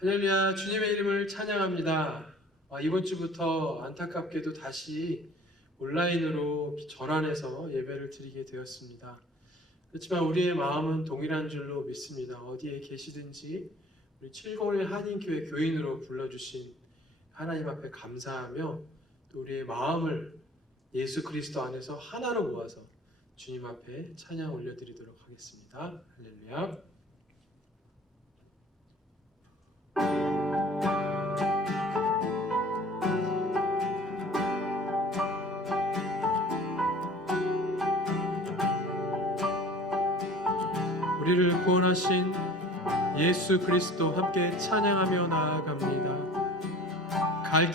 할렐루야, 주님의 이름을 찬양합니다. 이번 주부터 안타깝게도 다시 온라인으로 절 안에서 예배를 드리게 되었습니다. 그렇지만 우리의 마음은 동일한 줄로 믿습니다. 어디에 계시든지 우리 701 한인교회 교인으로 불러주신 하나님 앞에 감사하며 또 우리의 마음을 예수 그리스도 안에서 하나로 모아서 주님 앞에 찬양 올려드리도록 하겠습니다. 할렐루야. 우리를 구원하신 예수 그리스도 함께 찬양하며 나아갑니다. 갈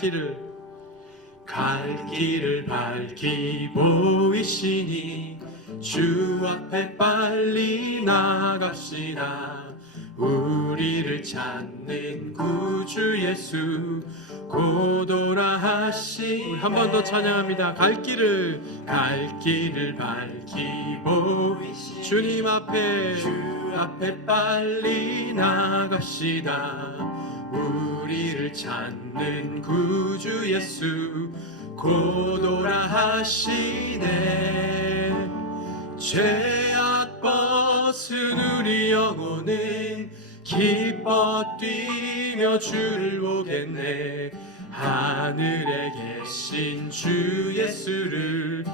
길을 밝히 보이시니 주 앞에 빨리 나갑시다. 우리를 찾는 구주 예수 곧 오라 하시네. 우리 한 번 더 찬양합니다. 갈 길을 밝히 보이시니 주님 앞에 빨리 나갑시다. 우리를 찾는 구주 예수 곧 오라 하시네. 죄악 벗은 우리 영혼은 기뻐 뛰며 주를 보겠네. 하늘에 계신 주 예수를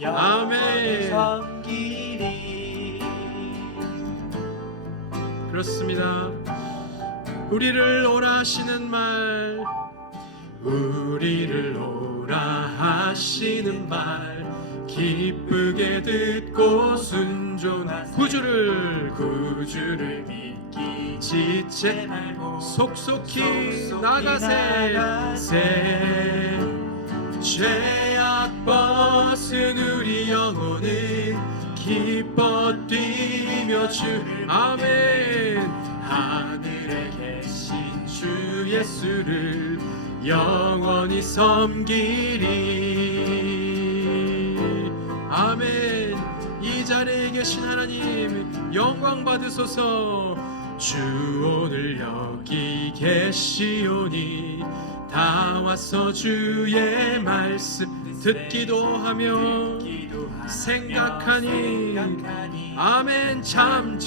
영원히 섬기리. 그렇습니다. 우리를 오라 하시는 말, 우리를 오라 하시는 말 기쁘게 듣고 순종하세. 구주를 믿기 지체 말고 속속히 나가세. 죄악 벗은 우리 영혼은 기뻐 뛰며 주를 아멘. 하늘에 계신 주 예수를 영원히 섬기리. 아멘. 이 자리에 계신 하나님 영광 받으소서. 주 오늘 여기 계시오니 다 와서 주의 말씀 듣기도 하며 생각하니 아멘. 참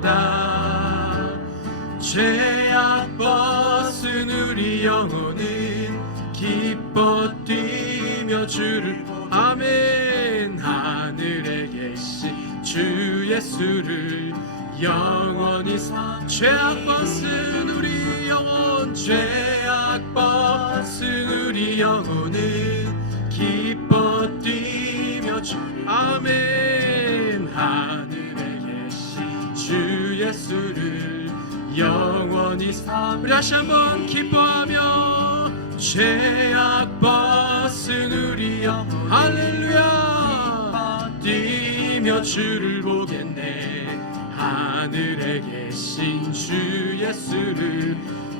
진리시로다. 죄악 벗은 우리 영혼은 기뻐 뛰며 주를 아멘. 하늘에 계신 주 예수를 영원히 죄악 벗은 우리 영혼, 죄악 벗은 우리 영혼은 기뻐 뛰며 주를 아멘. 하늘에 계신 주 예수를 영원히 우리 다시 한번 기뻐하며 죄악 벗은 우리 영혼 할렐루야 뛰며 주를 보겠네. 하늘에 계신 주 예수를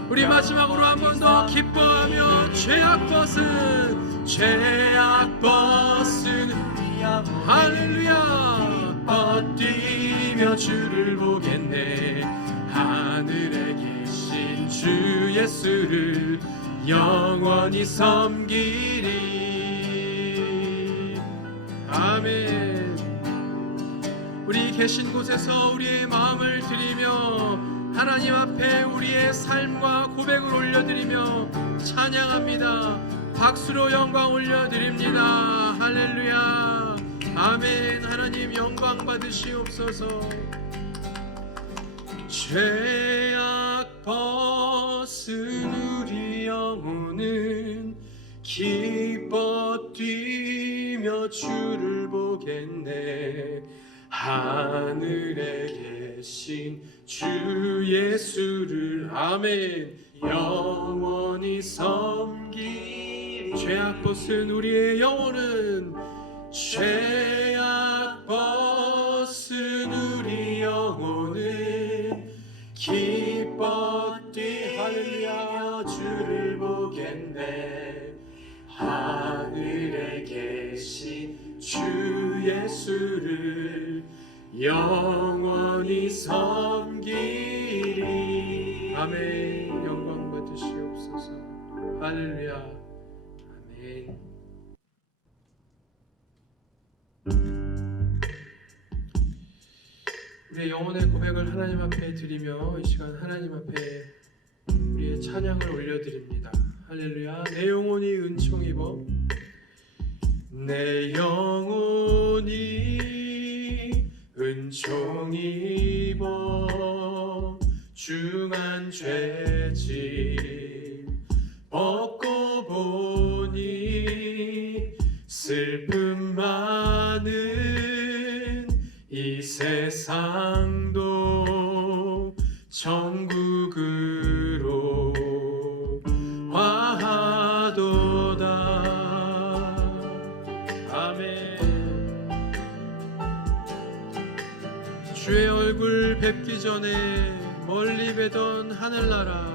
우리 마지막으로 한 번 더 기뻐하며 죄악 벗은 우리 영혼 할렐루야 뛰며 주를 보겠네. 하늘에 계신 주 예수를 영원히 섬기리. 아멘. 우리 계신 곳에서 우리의 마음을 드리며 하나님 앞에 우리의 삶과 고백을 올려드리며 찬양합니다. 박수로 영광 올려드립니다. 할렐루야. 아멘. 하나님 영광 받으시옵소서. 죄악 벗은 우리 영혼은 기뻐 뛰며 주를 보겠네. 하늘에 계신 주 예수를 아멘 영원히 섬기리. 죄악 벗은 우리의 영혼은 죄악 벗은 우리 영혼은 기뻐 뛰며 주를 보겠네. 하늘에 계신 주 예수를 영원히 섬기리. 아멘. 영광 받으시옵소서. 할렐루야. 아멘. 우리의 영혼의 고백을 하나님 앞에 드리며 이 시간 하나님 앞에 우리의 찬양을 올려드립니다. 할렐루야. 내 영혼이 은총 입어 내 영혼이 은총 입어 중한 죄짐 벗고 보니 슬픔 많은 이 세상도 천국으로 화하도다. 아멘. 주의 얼굴 뵙기 전에 멀리 뵈던 하늘나라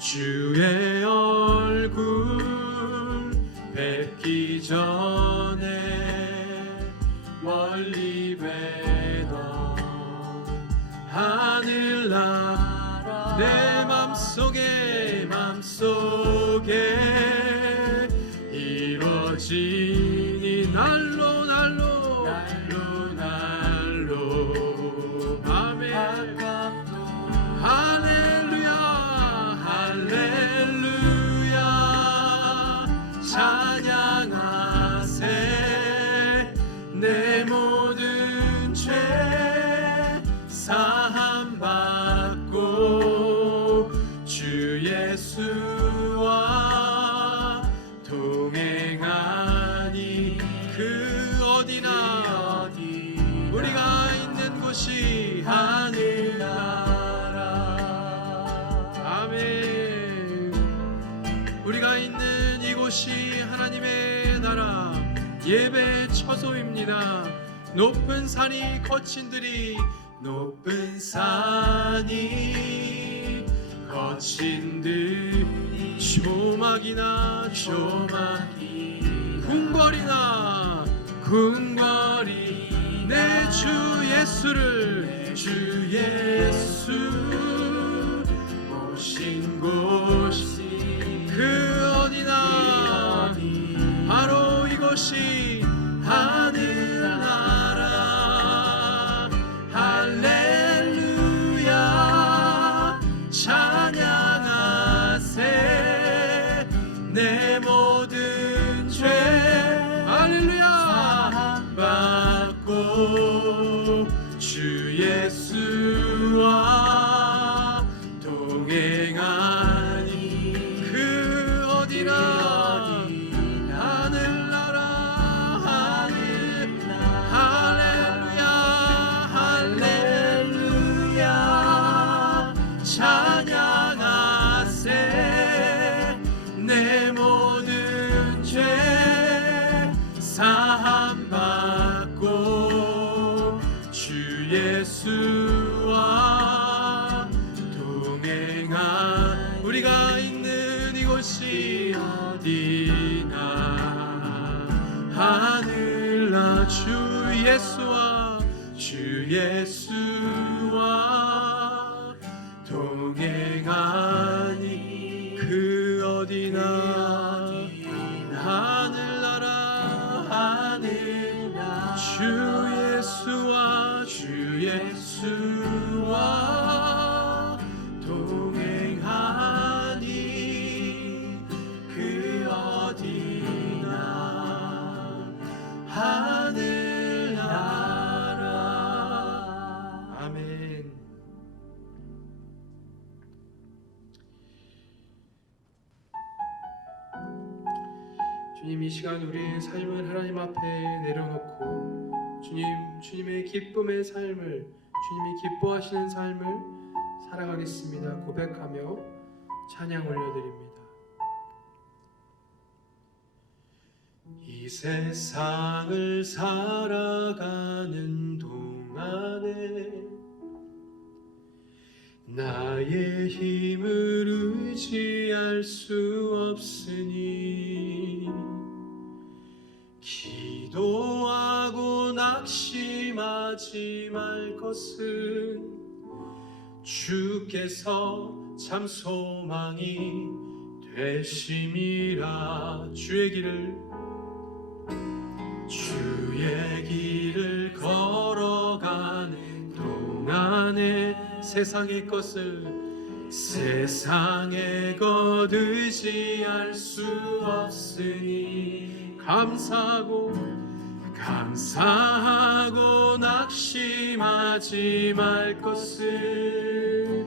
주의 얼굴 뵙기 전에 멀리 뵈던 하늘나라 내 맘속에 이뤄지니 날로 아멘. 할렐루야 할렐루야 찬양하세. 내 모든 죄 사함 받고 주 예수와 동행하니 그 어디나 우리가 있는 곳이 하늘나라. 아멘. 우리가 있는 이곳이 하나님의 나라 예배의 처소입니다. 높은 산이 거친 들이 높은 산이 거친 들이 조막이나 궁궐이 내 주 예수를 주 예수 모신 곳이 그 어디나 바로 이곳이 하늘나라. 할렐루야 찬양하세. 내 모든 죄 할렐루야 받고 주 예수와 동행하니 그 어디나 하늘나라. 할렐루야 찬양하세. 내 모든 죄 사함 받고 주 예수와 동행한 우리가 있는 이곳이 어디나 하늘나 주 예수와 동행하니 그 어디나 하늘나라 주 예수와 주님, 이 시간 우리의 삶을 하나님 앞에 내려놓고 주님의 기쁨의 삶을, 주님이 기뻐하시는 삶을 살아가겠습니다 고백하며 찬양 올려드립니다. 이 세상을 살아가는 동안에 나의 힘을 의지할 수 없으니 기도하고 낙심하지 말 것은 주께서 참 소망이 되심이라. 주의 길을 걸어가는 동안에 세상의 것 의지할 수 없으니 감사하고 낙심하지 말 것을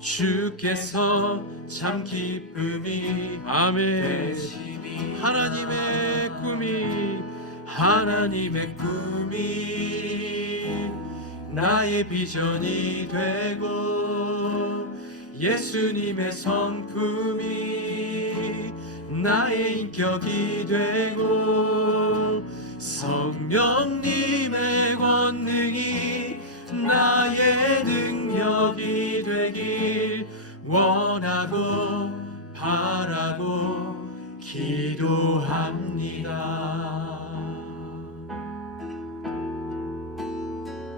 주께서 참 기쁨이 되심이. 하나님의 꿈이 나의 비전이 되고 예수님의 성품이 나의 인격이 되고 성령님의 권능이 나의 능력이 되길 원하고 바라고 기도합니다.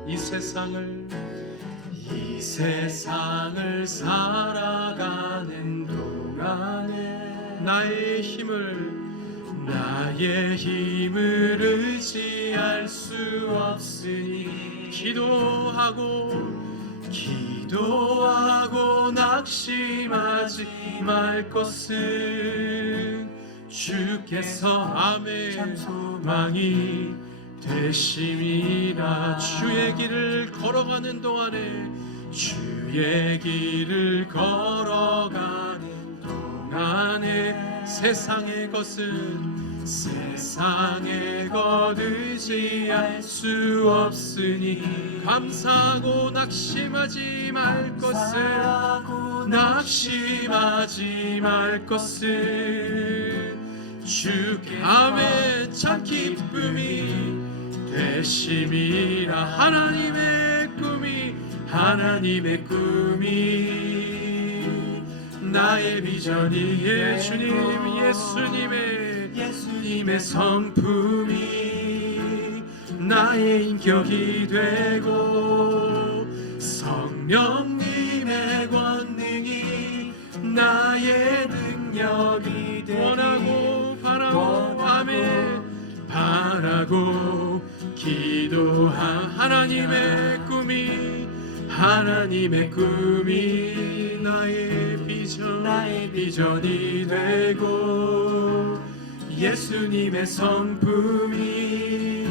이 세상을 살아가는 동안에 나의 힘을 의지할 수 없으니 기도하고 낙심하지 말 것은 주께서 참 소망이 되심이라. 주의 길을 걸어가는 동안에 세상의 것 의지할 수 없으니 감사하고 낙심하지 말 것은 주께 참 기쁨이 되심이라. 하나님의 꿈이 나의 비전이 예수님의 성품이 나의 인격이 되고 성령님의 권능이 나의 능력이 되기 원하고 바라고 기도한 하나님의 꿈이 나의 비전이 되고 예수님의 성품이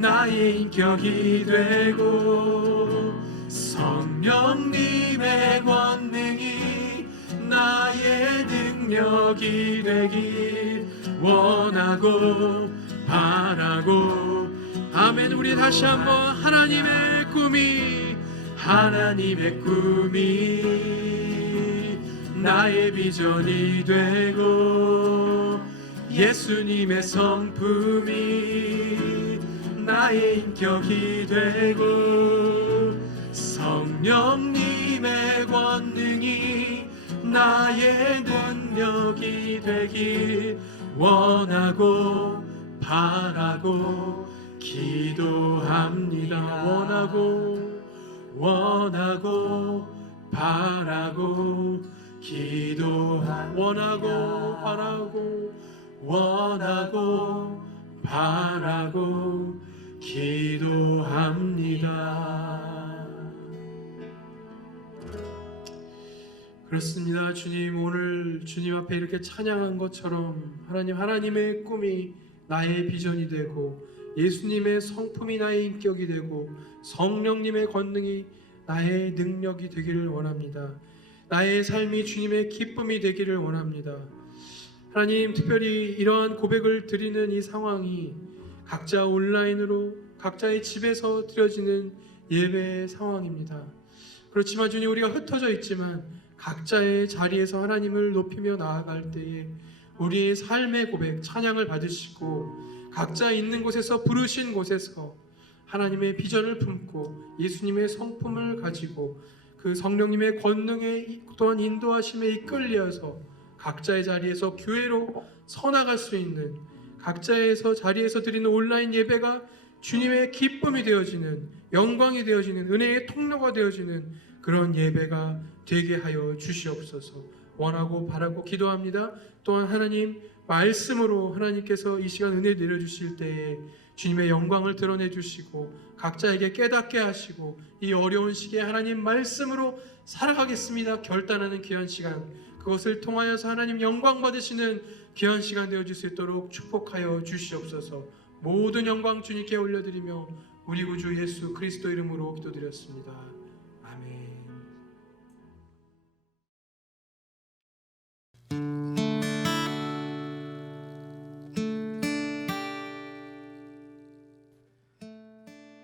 나의 인격이 되고 성령님의 권능이 나의 능력이 되길 원하고 바라고. 아멘. 우리 다시 한번 하나님의 꿈이 나의 비전이 되고 예수님의 성품이 나의 인격이 되고 성령님의 권능이 나의 능력이 되길 원하고 바라고 기도합니다. 원하고 바라고 바라고 기도합니다. 그렇습니다. 주님, 오늘 주님 앞에 이렇게 찬양한 것처럼 하나님의 꿈이 나의 비전이 되고 예수님의 성품이 나의 인격이 되고 성령님의 권능이 나의 능력이 되기를 원합니다. 나의 삶이 주님의 기쁨이 되기를 원합니다. 하나님, 특별히 이러한 고백을 드리는 이 상황이 각자 온라인으로 각자의 집에서 드려지는 예배의 상황입니다. 그렇지만 주님, 우리가 흩어져 있지만 각자의 자리에서 하나님을 높이며 나아갈 때에 우리의 삶의 고백, 찬양을 받으시고 각자 있는 곳에서, 부르신 곳에서 하나님의 비전을 품고 예수님의 성품을 가지고 그 성령님의 권능에 또한 인도하심에 이끌려서 각자의 자리에서 교회로 서나갈 수 있는, 각자에서 자리에서 드리는 온라인 예배가 주님의 기쁨이 되어지는, 영광이 되어지는, 은혜의 통로가 되어지는 그런 예배가 되게 하여 주시옵소서 원하고 바라고 기도합니다. 또한 하나님, 말씀으로 하나님께서 이 시간 은혜 내려주실 때에 주님의 영광을 드러내 주시고 각자에게 깨닫게 하시고 이 어려운 시기에 하나님 말씀으로 살아가겠습니다 결단하는 귀한 시간, 그것을 통하여서 하나님 영광 받으시는 귀한 시간 되어줄 수 있도록 축복하여 주시옵소서. 모든 영광 주님께 올려드리며 우리 구주 예수 그리스도 이름으로 기도드렸습니다. 아멘.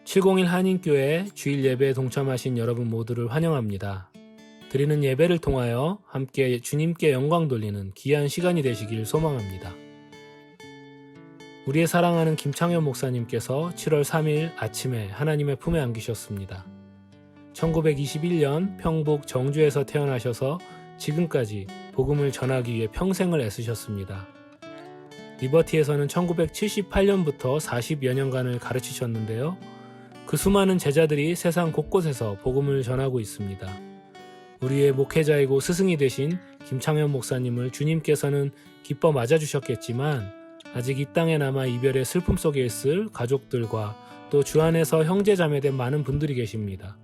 (701) 한인교회 주일 예배에 동참하신 여러분 모두를 환영합니다. 드리는 예배를 통하여 함께 주님께 영광 돌리는 귀한 시간이 되시길 소망합니다. 우리의 사랑하는 김창현 목사님께서 7월 3일 아침에 하나님의 품에 안기셨습니다. 1921년 평북 정주에서 태어나셔서 지금까지 복음을 전하기 위해 평생을 애쓰셨습니다. 리버티에서는 1978년부터 40여 년간을 가르치셨는데요. 그 수많은 제자들이 세상 곳곳에서 복음을 전하고 있습니다. 우리의 목회자이고 스승이 되신 김창현 목사님을 주님께서는 기뻐 맞아주셨겠지만 아직 이 땅에 남아 이별의 슬픔 속에 있을 가족들과 또 주 안에서 형제자매된 많은 분들이 계십니다.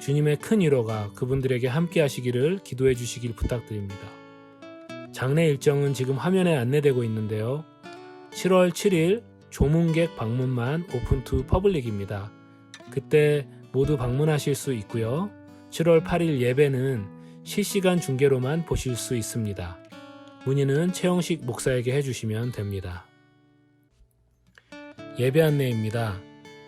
주님의 큰 위로가 그분들에게 함께 하시기를 기도해 주시길 부탁드립니다. 장례 일정은 지금 화면에 안내되고 있는데요. 7월 7일 조문객 방문만 오픈 투 퍼블릭입니다. 그때 모두 방문하실 수 있고요. 7월 8일 예배는 실시간 중계로만 보실 수 있습니다. 문의는 최영식 목사에게 해주시면 됩니다. 예배 안내입니다.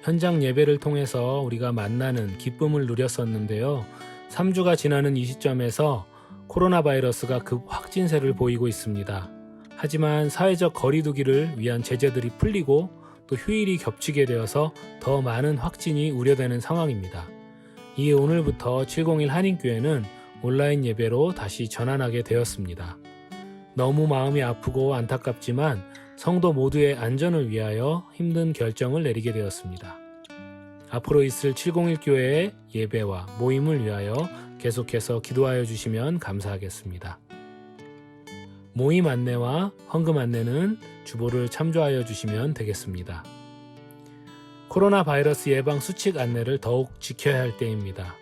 현장 예배를 통해서 우리가 만나는 기쁨을 누렸었는데요. 3주가 지나는 이 시점에서 코로나 바이러스가 급 확진세를 보이고 있습니다. 하지만 사회적 거리두기를 위한 제재들이 풀리고 또 휴일이 겹치게 되어서 더 많은 확진이 우려되는 상황입니다. 이에 오늘부터 701 한인교회는 온라인 예배로 다시 전환하게 되었습니다. 너무 마음이 아프고 안타깝지만 성도 모두의 안전을 위하여 힘든 결정을 내리게 되었습니다. 앞으로 있을 701교회의 예배와 모임을 위하여 계속해서 기도하여 주시면 감사하겠습니다. 모임 안내와 헌금 안내는 주보를 참조하여 주시면 되겠습니다. 코로나 바이러스 예방 수칙 안내를 더욱 지켜야 할 때입니다.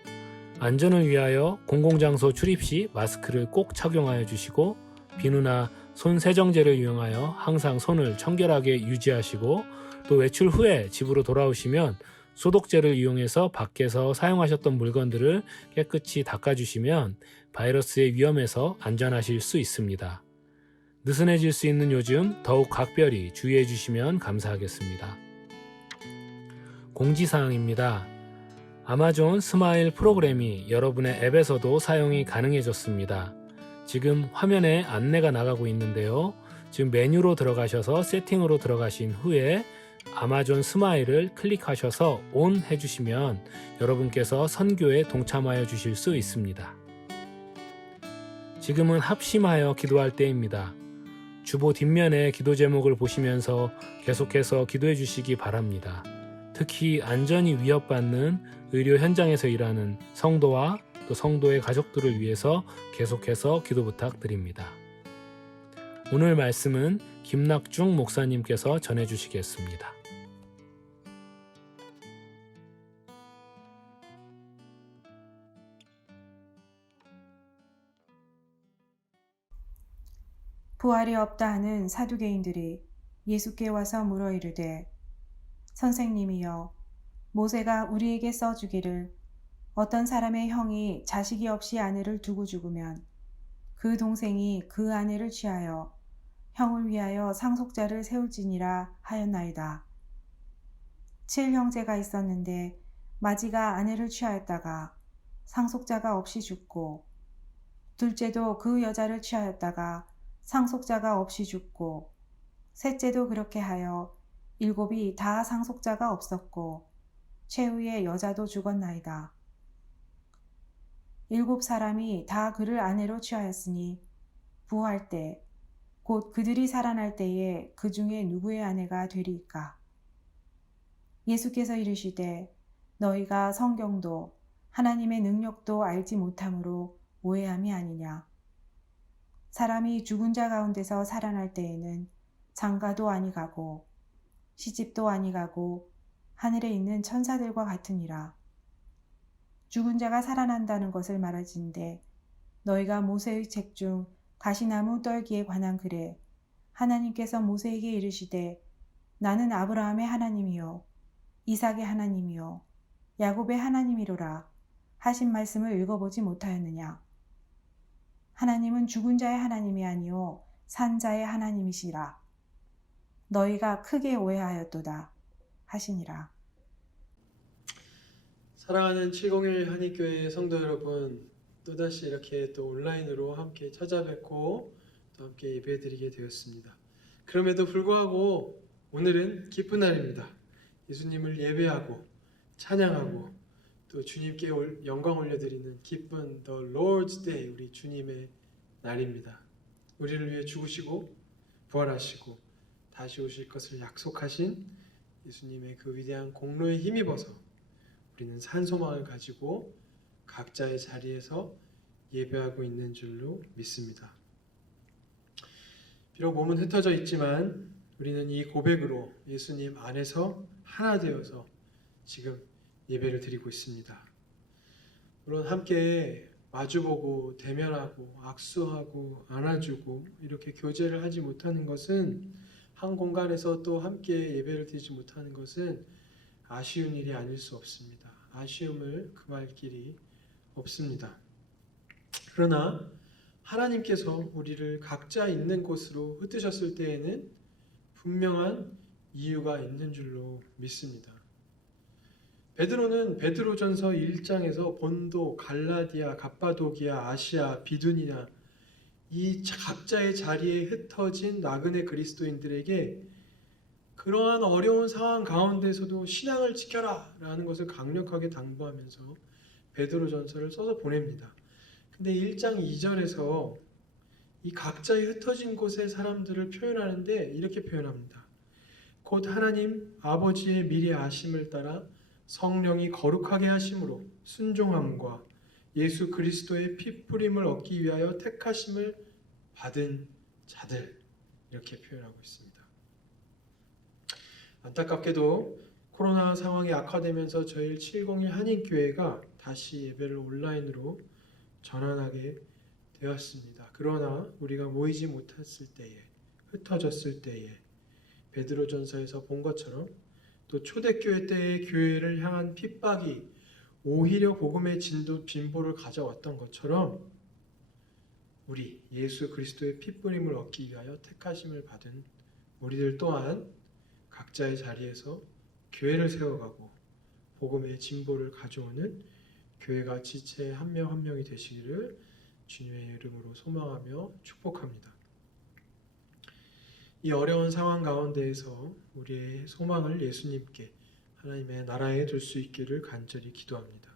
안전을 위하여 공공장소 출입 시 마스크를 꼭 착용하여 주시고 비누나 손 세정제를 이용하여 항상 손을 청결하게 유지하시고 또 외출 후에 집으로 돌아오시면 소독제를 이용해서 밖에서 사용하셨던 물건들을 깨끗이 닦아주시면 바이러스의 위험에서 안전하실 수 있습니다. 느슨해질 수 있는 요즘 더욱 각별히 주의해 주시면 감사하겠습니다. 공지사항입니다. 아마존 스마일 프로그램이 여러분의 앱에서도 사용이 가능해졌습니다. 지금 화면에 안내가 나가고 있는데요. 지금 메뉴로 들어가셔서 세팅으로 들어가신 후에 아마존 스마일을 클릭하셔서 온 해주시면 여러분께서 선교에 동참하여 주실 수 있습니다. 지금은 합심하여 기도할 때입니다. 주보 뒷면에 기도 제목을 보시면서 계속해서 기도해 주시기 바랍니다. 특히 안전이 위협받는 의료 현장에서 일하는 성도와 또 성도의 가족들을 위해서 계속해서 기도 부탁드립니다. 오늘 말씀은 김낙중 목사님께서 전해주시겠습니다. 부활이 없다 하는 사두개인들이 예수께 와서 물어 이르되 선생님이여 모세가 우리에게 써주기를 어떤 사람의 형이 자식이 없이 아내를 두고 죽으면 그 동생이 그 아내를 취하여 형을 위하여 상속자를 세울지니라 하였나이다. 7형제가 있었는데 마지가 아내를 취하였다가 상속자가 없이 죽고, 둘째도 그 여자를 취하였다가 상속자가 없이 죽고, 셋째도 그렇게 하여 7이 다 상속자가 없었고 최후의 여자도 죽었나이다. 7사람이 다 그를 아내로 취하였으니 부활 때 곧 그들이 살아날 때에 그 중에 누구의 아내가 되리이까? 예수께서 이르시되 너희가 성경도 하나님의 능력도 알지 못함으로 오해함이 아니냐. 사람이 죽은 자 가운데서 살아날 때에는 장가도 아니가고 시집도 아니가고 하늘에 있는 천사들과 같으니라. 죽은 자가 살아난다는 것을 말하진대 너희가 모세의 책 중 가시나무 떨기에 관한 글에 하나님께서 모세에게 이르시되 나는 아브라함의 하나님이요 이삭의 하나님이요 야곱의 하나님이로라 하신 말씀을 읽어보지 못하였느냐. 하나님은 죽은 자의 하나님이 아니요 산 자의 하나님이시라. 너희가 크게 오해하였도다 하시니라. 사랑하는 701 한인교회 성도 여러분, 또다시 이렇게 또 온라인으로 함께 찾아뵙고 또 함께 예배드리게 되었습니다. 그럼에도 불구하고 오늘은 기쁜 날입니다. 예수님을 예배하고 찬양하고 또 주님께 영광 올려드리는 기쁜 The Lord's Day, 우리 주님의 날입니다. 우리를 위해 죽으시고 부활하시고 다시 오실 것을 약속하신 예수님의 그 위대한 공로에 힘입어서 우리는 산 소망을 가지고 각자의 자리에서 예배하고 있는 줄로 믿습니다. 비록 몸은 흩어져 있지만 우리는 이 고백으로 예수님 안에서 하나 되어서 지금 예배를 드리고 있습니다. 물론 함께 마주보고 대면하고 악수하고 안아주고 이렇게 교제를 하지 못하는 것은, 한 공간에서 또 함께 예배를 드리지 못하는 것은 아쉬운 일이 아닐 수 없습니다. 아쉬움을 금할 길이 없습니다. 그러나 하나님께서 우리를 각자 있는 곳으로 흩으셨을 때에는 분명한 이유가 있는 줄로 믿습니다. 베드로는 베드로전서 1장에서 본도, 갈라디아, 갑바도기아, 아시아, 비두니아 이 각자의 자리에 흩어진 나그네 그리스도인들에게 그러한 어려운 상황 가운데서도 신앙을 지켜라 라는 것을 강력하게 당부하면서 베드로전서를 써서 보냅니다. 근데 1장 2절에서 이 각자의 흩어진 곳의 사람들을 표현하는데 이렇게 표현합니다. 곧 하나님 아버지의 미리 아심을 따라 성령이 거룩하게 하심으로 순종함과 예수 그리스도의 피뿌림을 얻기 위하여 택하심을 받은 자들, 이렇게 표현하고 있습니다. 안타깝게도 코로나 상황이 악화되면서 저희 701 한인교회가 다시 예배를 온라인으로 전환하게 되었습니다. 그러나 우리가 모이지 못했을 때에, 흩어졌을 때에 베드로전서에서 본 것처럼 또 초대교회 때의 교회를 향한 핍박이 오히려 복음의 진보를 가져왔던 것처럼 우리 예수 그리스도의 피뿌림을 얻기 위하여 택하심을 받은 우리들 또한 각자의 자리에서 교회를 세워가고 복음의 진보를 가져오는 교회가 지체 한 명 한 명이 되시기를 주님의 이름으로 소망하며 축복합니다. 이 어려운 상황 가운데에서 우리의 소망을 예수님께, 하나님의 나라에 둘 수 있기를 간절히 기도합니다.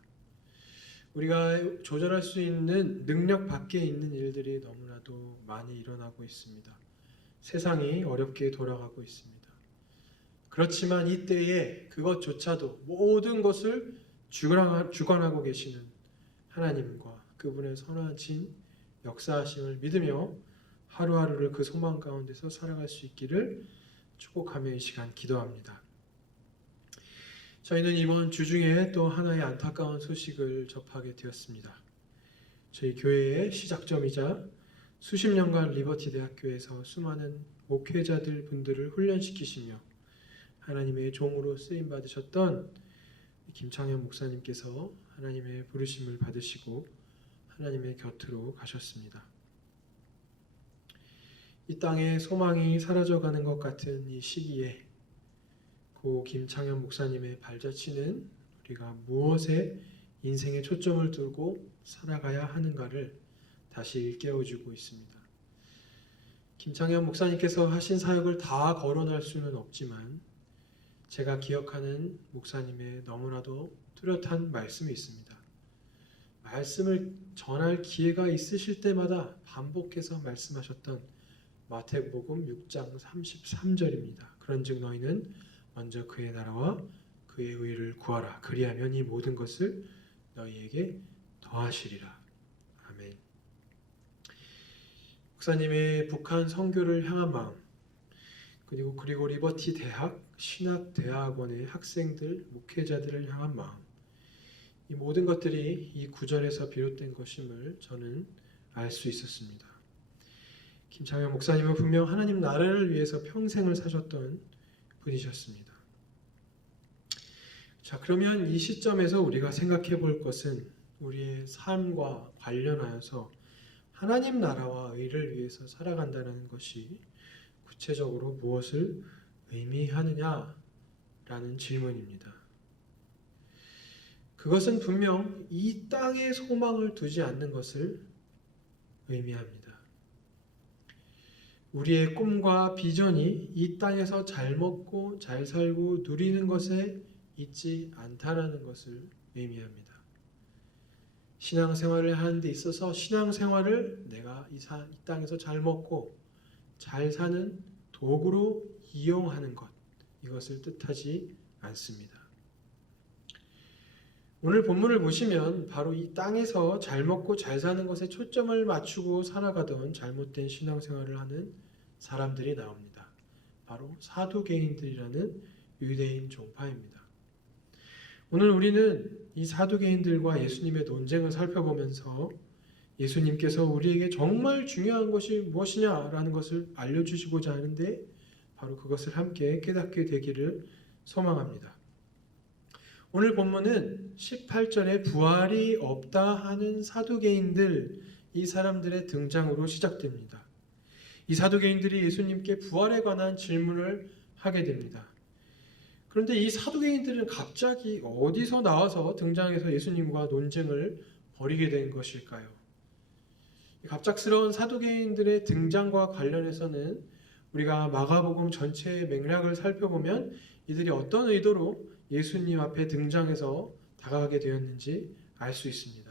우리가 조절할 수 있는 능력 밖에 있는 일들이 너무나도 많이 일어나고 있습니다. 세상이 어렵게 돌아가고 있습니다. 그렇지만 이때에 그것조차도 모든 것을 주관하고 계시는 하나님과 그분의 선하신 역사하심을 믿으며 하루하루를 그 소망 가운데서 살아갈 수 있기를 축복하며 이 시간 기도합니다. 저희는 이번 주 중에 또 하나의 안타까운 소식을 접하게 되었습니다. 저희 교회의 시작점이자 수십 년간 리버티 대학교에서 수많은 목회자들 분들을 훈련시키시며 하나님의 종으로 쓰임 받으셨던 김창현 목사님께서 하나님의 부르심을 받으시고 하나님의 곁으로 가셨습니다. 이 땅의 소망이 사라져가는 것 같은 이 시기에 고 김창현 목사님의 발자취는 우리가 무엇에 인생의 초점을 두고 살아가야 하는가를 다시 일깨워주고 있습니다. 김창현 목사님께서 하신 사역을 다 거론할 수는 없지만 제가 기억하는 목사님의 너무나도 뚜렷한 말씀이 있습니다. 말씀을 전할 기회가 있으실 때마다 반복해서 말씀하셨던 마태복음 6장 33절입니다. 그런즉 너희는 먼저 그의 나라와 그의 의를 구하라. 그리하면 이 모든 것을 너희에게 더하시리라. 아멘. 목사님의 북한 선교를 향한 마음, 그리고 리버티 대학 신학대학원의 학생들, 목회자들을 향한 마음, 이 모든 것들이 이 구절에서 비롯된 것임을 저는 알 수 있었습니다. 김창현 목사님은 분명 하나님 나라를 위해서 평생을 사셨던 분이셨습니다. 자, 그러면 이 시점에서 우리가 생각해 볼 것은 우리의 삶과 관련하여서 하나님 나라와 의를 위해서 살아간다는 것이 구체적으로 무엇을 의미하느냐라는 질문입니다. 그것은 분명 이 땅에 소망을 두지 않는 것을 의미합니다. 우리의 꿈과 비전이 이 땅에서 잘 먹고 잘 살고 누리는 것에 있지 않다라는 것을 의미합니다. 신앙생활을 하는 데 있어서 신앙생활을 내가 이 땅에서 잘 먹고 잘 사는 도구로 이용하는 것, 이것을 뜻하지 않습니다. 오늘 본문을 보시면 바로 이 땅에서 잘 먹고 잘 사는 것에 초점을 맞추고 살아가던 잘못된 신앙생활을 하는 사람들이 나옵니다. 바로 사두개인들이라는 유대인 종파입니다. 오늘 우리는 이 사두개인들과 예수님의 논쟁을 살펴보면서 예수님께서 우리에게 정말 중요한 것이 무엇이냐라는 것을 알려주시고자 하는데 바로 그것을 함께 깨닫게 되기를 소망합니다. 오늘 본문은 18절에 부활이 없다 하는 사두개인들, 이 사람들의 등장으로 시작됩니다. 이 사두개인들이 예수님께 부활에 관한 질문을 하게 됩니다. 그런데 이 사두개인들은 갑자기 어디서 나와서 등장해서 예수님과 논쟁을 벌이게 된 것일까요? 갑작스러운 사두개인들의 등장과 관련해서는 우리가 마가복음 전체의 맥락을 살펴보면 이들이 어떤 의도로 예수님 앞에 등장해서 다가가게 되었는지 알 수 있습니다.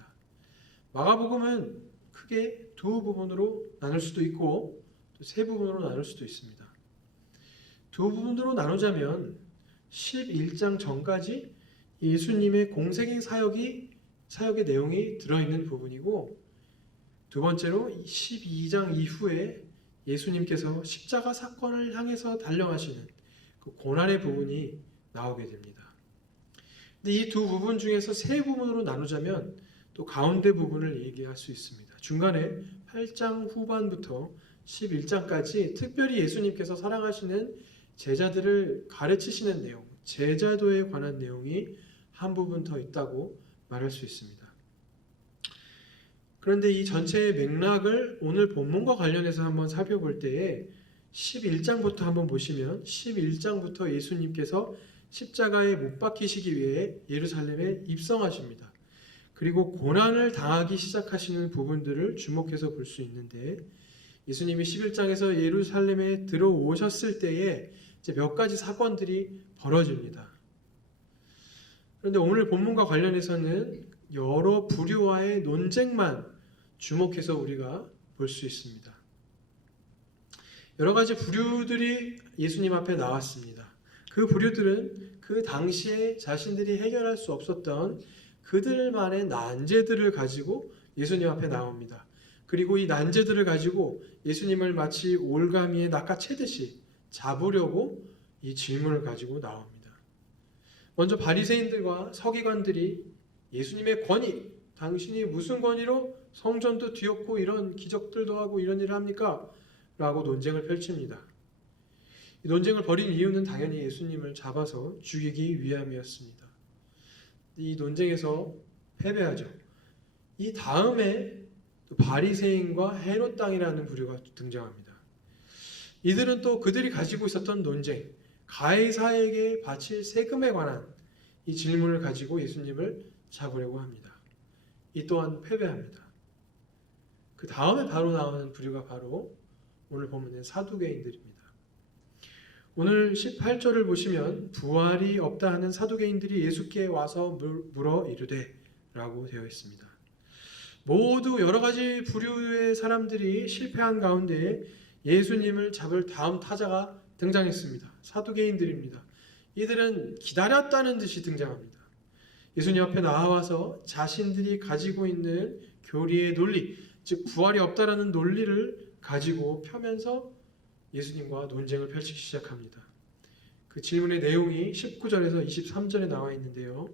마가복음은 크게 두 부분으로 나눌 수도 있고 또 세 부분으로 나눌 수도 있습니다. 두 부분으로 나누자면 11장 전까지 예수님의 공생애 사역의 내용이 들어있는 부분이고, 두 번째로 12장 이후에 예수님께서 십자가 사건을 향해서 달려가시는 그 고난의 부분이 나오게 됩니다. 근데 이 두 부분 중에서 세 부분으로 나누자면 또 가운데 부분을 얘기할 수 있습니다. 중간에 8장 후반부터 11장까지 특별히 예수님께서 사랑하시는 제자들을 가르치시는 내용, 제자도에 관한 내용이 한 부분 더 있다고 말할 수 있습니다. 그런데 이 전체의 맥락을 오늘 본문과 관련해서 한번 살펴볼 때에 11장부터 한번 보시면 11장부터 예수님께서 십자가에 못 박히시기 위해 예루살렘에 입성하십니다. 그리고 고난을 당하기 시작하시는 부분들을 주목해서 볼 수 있는데, 예수님이 11장에서 예루살렘에 들어오셨을 때에 이제 몇 가지 사건들이 벌어집니다. 그런데 오늘 본문과 관련해서는 여러 부류와의 논쟁만 주목해서 우리가 볼 수 있습니다. 여러 가지 부류들이 예수님 앞에 나왔습니다. 그 부류들은 그 당시에 자신들이 해결할 수 없었던 그들만의 난제들을 가지고 예수님 앞에 나옵니다. 그리고 이 난제들을 가지고 예수님을 마치 올가미에 낚아채듯이 잡으려고 이 질문을 가지고 나옵니다. 먼저 바리새인들과 서기관들이 예수님의 권위, 당신이 무슨 권위로 성전도 뒤엎고 이런 기적들도 하고 이런 일을 합니까? 라고 논쟁을 펼칩니다. 이 논쟁을 벌인 이유는 당연히 예수님을 잡아서 죽이기 위함이었습니다. 이 논쟁에서 패배하죠. 이 다음에 또 바리새인과 헤롯 당이라는 부류가 등장합니다. 이들은 또 그들이 가지고 있었던 논쟁, 가이사에게 바칠 세금에 관한 이 질문을 가지고 예수님을 잡으려고 합니다. 이 또한 패배합니다. 그 다음에 바로 나오는 부류가 바로 오늘 본문의 사두개인들입니다. 오늘 18절을 보시면 부활이 없다 하는 사두개인들이 예수께 와서 물어 이르되 라고 되어 있습니다. 모두 여러 가지 부류의 사람들이 실패한 가운데 예수님을 잡을 다음 타자가 등장했습니다. 사두개인들입니다. 이들은 기다렸다는 듯이 등장합니다. 예수님 앞에 나와서 자신들이 가지고 있는 교리의 논리, 즉 부활이 없다라는 논리를 가지고 펴면서 예수님과 논쟁을 펼치기 시작합니다. 그 질문의 내용이 19절에서 23절에 나와 있는데요.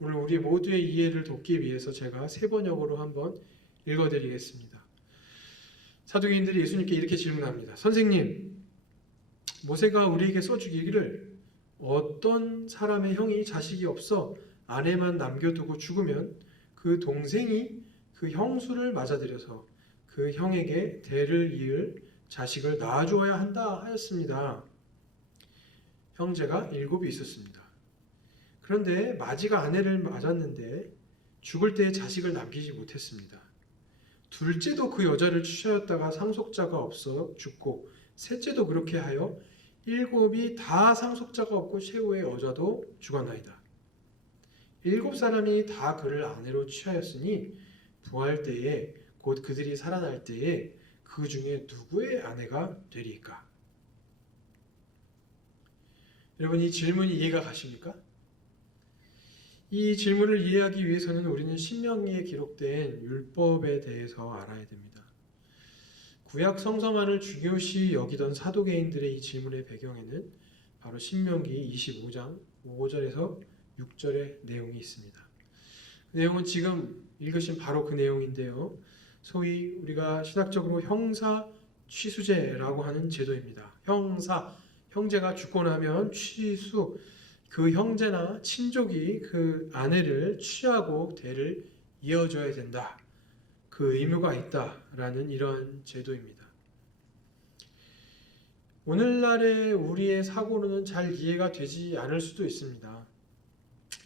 오늘 우리 모두의 이해를 돕기 위해서 제가 세 번역으로 한번 읽어드리겠습니다. 사두개인들이 예수님께 이렇게 질문합니다. 선생님, 모세가 우리에게 써주기를 어떤 사람의 형이 자식이 없어 아내만 남겨두고 죽으면 그 동생이 그 형수를 맞아들여서 그 형에게 대를 이을 자식을 낳아주어야 한다 하였습니다. 형제가 7이 있었습니다. 그런데 마지가 아내를 맞았는데 죽을 때에 자식을 남기지 못했습니다. 둘째도 그 여자를 취하였다가 상속자가 없어 죽고 셋째도 그렇게 하여 7이 다 상속자가 없고 최후의 여자도 죽었나이다. 7사람이 다 그를 아내로 취하였으니 부활 때에 곧 그들이 살아날 때에 그 중에 누구의 아내가 되리까? 여러분, 이 질문이 이해가 가십니까? 이 질문을 이해하기 위해서는 우리는 신명기에 기록된 율법에 대해서 알아야 됩니다. 구약 성서만을 중요시 여기던 사두개인들의 이 질문의 배경에는 바로 신명기 25장 5절에서 6절의 내용이 있습니다. 그 내용은 지금 읽으신 바로 그 내용인데요. 소위 우리가 신학적으로 형사 취수제라고 하는 제도입니다. 형제가 죽고 나면 취수, 그 형제나 친족이 그 아내를 취하고 대를 이어줘야 된다. 그 의무가 있다라는 이런 제도입니다. 오늘날의 우리의 사고로는 잘 이해가 되지 않을 수도 있습니다.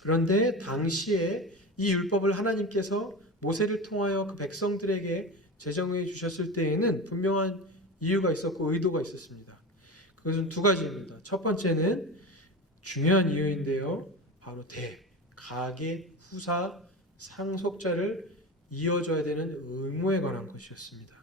그런데 당시에 이 율법을 하나님께서 모세를 통하여 그 백성들에게 제정해 주셨을 때에는 분명한 이유가 있었고 의도가 있었습니다. 그것은 두 가지입니다. 첫 번째는 중요한 이유인데요. 바로 가계, 후사, 상속자를 이어줘야 되는 의무에 관한 것이었습니다.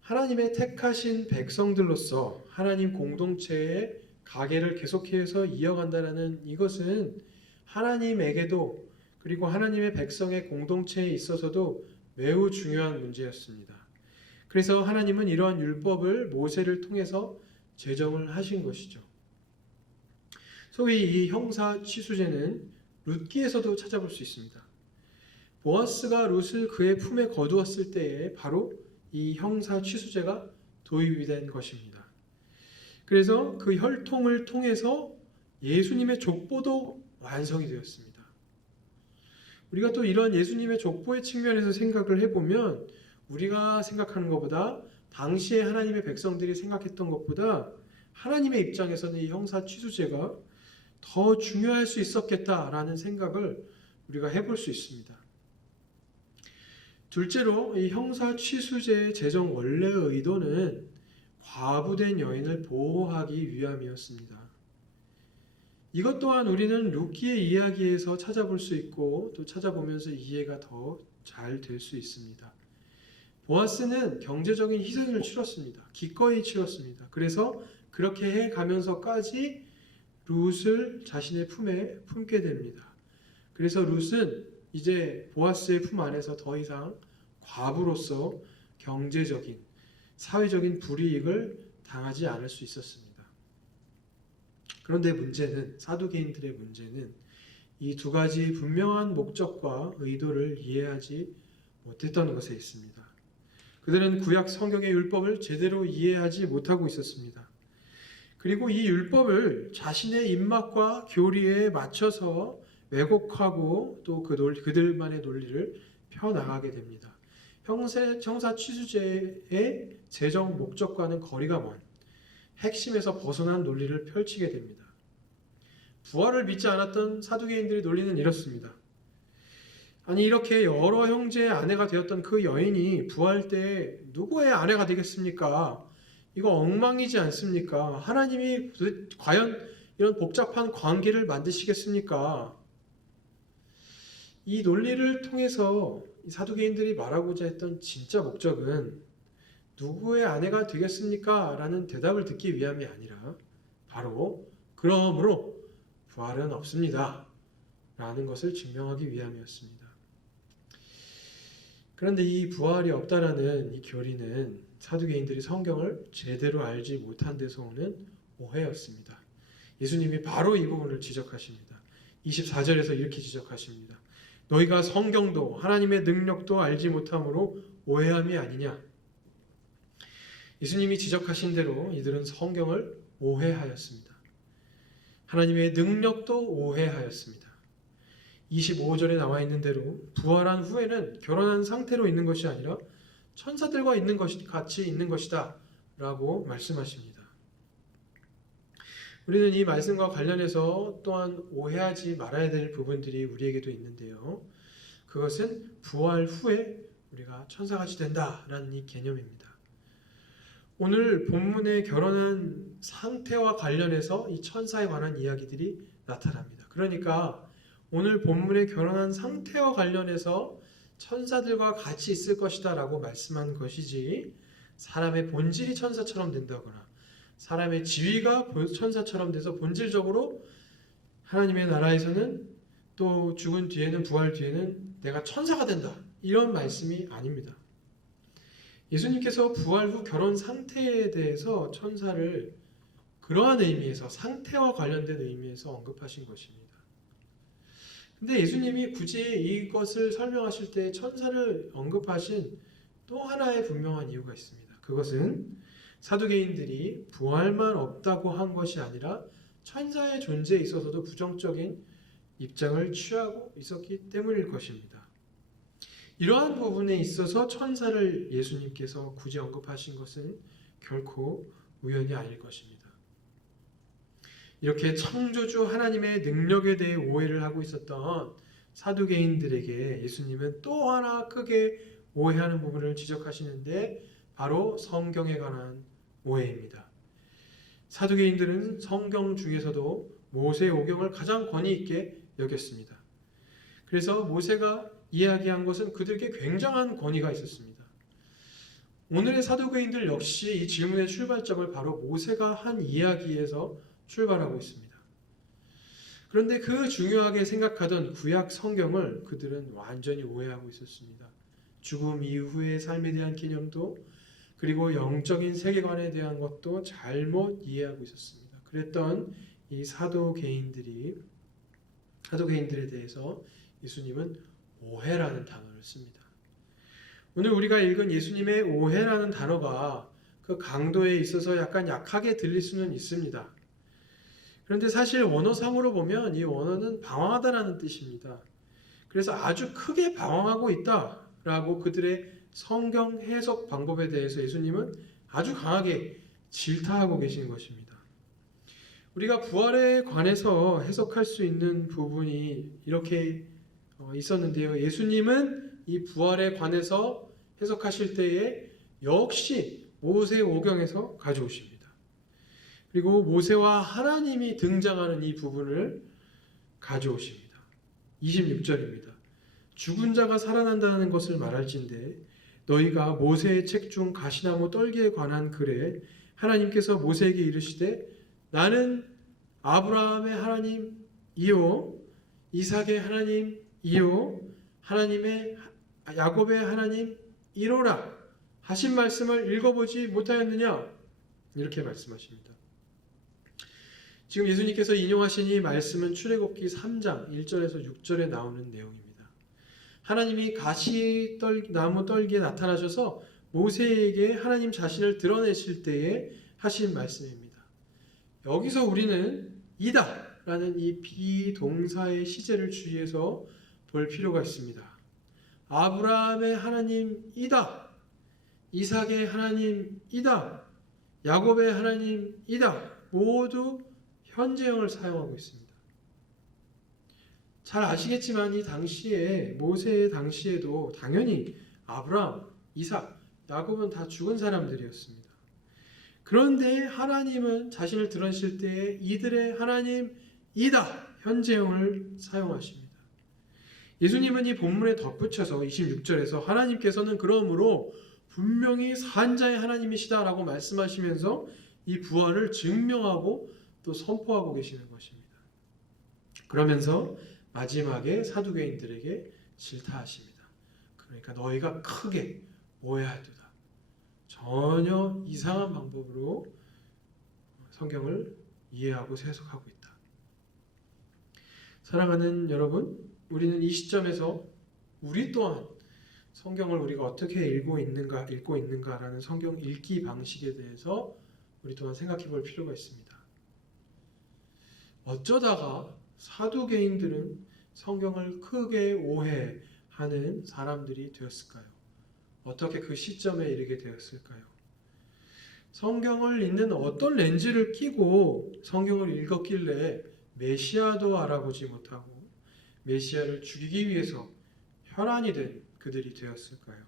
하나님의 택하신 백성들로서 하나님 공동체의 가계를 계속해서 이어간다는 이것은 하나님에게도 그리고 하나님의 백성의 공동체에 있어서도 매우 중요한 문제였습니다. 그래서 하나님은 이러한 율법을 모세를 통해서 제정을 하신 것이죠. 소위 이 형사 취수제는 룻기에서도 찾아볼 수 있습니다. 보아스가 룻을 그의 품에 거두었을 때에 바로 이 형사 취수제가 도입이 된 것입니다. 그래서 그 혈통을 통해서 예수님의 족보도 완성이 되었습니다. 우리가 또 이런 예수님의 족보의 측면에서 생각을 해보면 우리가 생각하는 것보다 당시에 하나님의 백성들이 생각했던 것보다 하나님의 입장에서는 이 형사 취수제가 더 중요할 수 있었겠다라는 생각을 우리가 해볼 수 있습니다. 둘째로 이 형사 취수제의 제정 원래의 의도는 과부된 여인을 보호하기 위함이었습니다. 이것 또한 우리는 룻기의 이야기에서 찾아볼 수 있고 또 찾아보면서 이해가 더 잘 될 수 있습니다. 보아스는 경제적인 희생을 치렀습니다. 기꺼이 치렀습니다. 그래서 그렇게 해가면서까지 룻을 자신의 품에 품게 됩니다. 그래서 룻은 이제 보아스의 품 안에서 더 이상 과부로서 경제적인, 사회적인 불이익을 당하지 않을 수 있었습니다. 그런데 사두개인들의 문제는 이 두 가지 분명한 목적과 의도를 이해하지 못했던 것에 있습니다. 그들은 구약 성경의 율법을 제대로 이해하지 못하고 있었습니다. 그리고 이 율법을 자신의 입맛과 교리에 맞춰서 왜곡하고 또 그들만의 논리를 펴나가게 됩니다. 형사 취수제의 재정 목적과는 거리가 먼 핵심에서 벗어난 논리를 펼치게 됩니다. 부활을 믿지 않았던 사두개인들의 논리는 이렇습니다. 아니 이렇게 여러 형제의 아내가 되었던 그 여인이 부활 때 누구의 아내가 되겠습니까? 이거 엉망이지 않습니까? 하나님이 과연 이런 복잡한 관계를 만드시겠습니까? 이 논리를 통해서 이 사두개인들이 말하고자 했던 진짜 목적은 누구의 아내가 되겠습니까? 라는 대답을 듣기 위함이 아니라 바로 그러므로 부활은 없습니다. 라는 것을 증명하기 위함이었습니다. 그런데 이 부활이 없다라는 이 교리는 사두개인들이 성경을 제대로 알지 못한 데서 오는 오해였습니다. 예수님이 바로 이 부분을 지적하십니다. 24절에서 이렇게 지적하십니다. 너희가 성경도 하나님의 능력도 알지 못함으로 오해함이 아니냐. 예수님이 지적하신 대로 이들은 성경을 오해하였습니다. 하나님의 능력도 오해하였습니다. 25절에 나와 있는 대로 부활한 후에는 결혼한 상태로 있는 것이 아니라 천사들과 같이 있는 것이다 라고 말씀하십니다. 우리는 이 말씀과 관련해서 또한 오해하지 말아야 될 부분들이 우리에게도 있는데요. 그것은 부활 후에 우리가 천사같이 된다라는 이 개념입니다. 오늘 본문의 결혼한 상태와 관련해서 이 천사에 관한 이야기들이 나타납니다. 그러니까 오늘 본문의 결혼한 상태와 관련해서 천사들과 같이 있을 것이다 라고 말씀한 것이지 사람의 본질이 천사처럼 된다거나 사람의 지위가 천사처럼 돼서 본질적으로 하나님의 나라에서는 또 죽은 뒤에는 부활 뒤에는 내가 천사가 된다 이런 말씀이 아닙니다. 예수님께서 부활 후 결혼 상태에 대해서 천사를 그러한 의미에서 상태와 관련된 의미에서 언급하신 것입니다. 근데 예수님이 굳이 이것을 설명하실 때 천사를 언급하신 또 하나의 분명한 이유가 있습니다. 그것은 사두개인들이 부활만 없다고 한 것이 아니라 천사의 존재에 있어서도 부정적인 입장을 취하고 있었기 때문일 것입니다. 이러한 부분에 있어서 천사를 예수님께서 굳이 언급하신 것은 결코 우연이 아닐 것입니다. 이렇게 창조주 하나님의 능력에 대해 오해를 하고 있었던 사두개인들에게 예수님은 또 하나 크게 오해하는 부분을 지적하시는데 바로 성경에 관한 오해입니다. 사두개인들은 성경 중에서도 모세오경을 가장 권위 있게 여겼습니다. 그래서 모세가 이야기한 것은 그들에게 굉장한 권위가 있었습니다. 오늘의 사두개인들 역시 이 질문의 출발점을 바로 모세가 한 이야기에서 출발하고 있습니다. 그런데 그 중요하게 생각하던 구약 성경을 그들은 완전히 오해하고 있었습니다. 죽음 이후의 삶에 대한 개념도 그리고 영적인 세계관에 대한 것도 잘못 이해하고 있었습니다. 그랬던 이 사두개인들에 대해서 예수님은 오해라는 단어를 씁니다. 오늘 우리가 읽은 예수님의 오해라는 단어가 그 강도에 있어서 약간 약하게 들릴 수는 있습니다. 그런데 사실 원어상으로 보면 이 원어는 방황하다라는 뜻입니다. 그래서 아주 크게 방황하고 있다라고 그들의 성경 해석 방법에 대해서 예수님은 아주 강하게 질타하고 계시는 것입니다. 우리가 부활에 관해서 해석할 수 있는 부분이 이렇게 있었는데요. 예수님은 이 부활에 관해서 해석하실 때에 역시 모세오경에서 가져오십니다. 그리고 모세와 하나님이 등장하는 이 부분을 가져오십니다. 26절입니다. 죽은 자가 살아난다는 것을 말할진대 너희가 모세의 책 중 가시나무 떨기에 관한 글에 하나님께서 모세에게 이르시되 나는 아브라함의 하나님이요 이삭의 하나님이요 하나님의 야곱의 하나님이로라 하신 말씀을 읽어보지 못하였느냐 이렇게 말씀하십니다. 지금 예수님께서 인용하신 이 말씀은 출애굽기 3장 1절에서 6절에 나오는 내용입니다. 하나님이 가시나무 떨기에 나타나셔서 모세에게 하나님 자신을 드러내실 때에 하신 말씀입니다. 여기서 우리는 이다 라는 이 비동사의 시제를 주의해서 볼 필요가 있습니다. 아브라함의 하나님이다, 이삭의 하나님이다, 야곱의 하나님이다, 모두 현재형을 사용하고 있습니다. 잘 아시겠지만 이 당시에, 모세의 당시에도 당연히 아브라함, 이삭, 야곱은 다 죽은 사람들이었습니다. 그런데 하나님은 자신을 드러내실 때 이들의 하나님이다, 현재형을 사용하십니다. 예수님은 이 본문에 덧붙여서 26절에서 하나님께서는 그러므로 분명히 산자의 하나님이시다라고 말씀하시면서 이 부활을 증명하고 또 선포하고 계시는 것입니다. 그러면서 마지막에 사두개인들에게 질타하십니다. 그러니까 너희가 크게 오해하도다. 전혀 이상한 방법으로 성경을 이해하고 해석하고 있다. 사랑하는 여러분, 우리는 이 시점에서 우리 또한 성경을 우리가 어떻게 읽고 있는가라는 성경 읽기 방식에 대해서 우리 또한 생각해 볼 필요가 있습니다. 어쩌다가 사두개인들은 성경을 크게 오해하는 사람들이 되었을까요? 어떻게 그 시점에 이르게 되었을까요? 성경을 읽는 어떤 렌즈를 끼고 성경을 읽었길래 메시아도 알아보지 못하고 메시아를 죽이기 위해서 혈안이 된 그들이 되었을까요?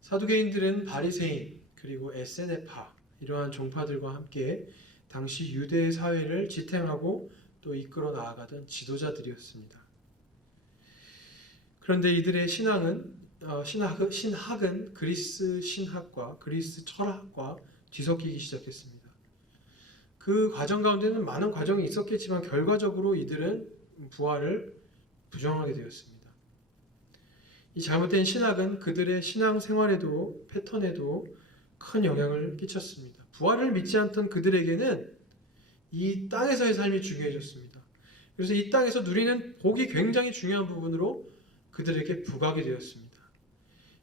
사두개인들은 바리새인 그리고 에세네파 이러한 종파들과 함께 당시 유대 사회를 지탱하고 또 이끌어 나아가던 지도자들이었습니다. 그런데 이들의 신학은 그리스 신학과 그리스 철학과 뒤섞이기 시작했습니다. 그 과정 가운데는 많은 과정이 있었겠지만 결과적으로 이들은 부활을 부정하게 되었습니다. 이 잘못된 신학은 그들의 신앙 생활에도 패턴에도 큰 영향을 끼쳤습니다. 부활을 믿지 않던 그들에게는 이 땅에서의 삶이 중요해졌습니다. 그래서 이 땅에서 누리는 복이 굉장히 중요한 부분으로 그들에게 부각이 되었습니다.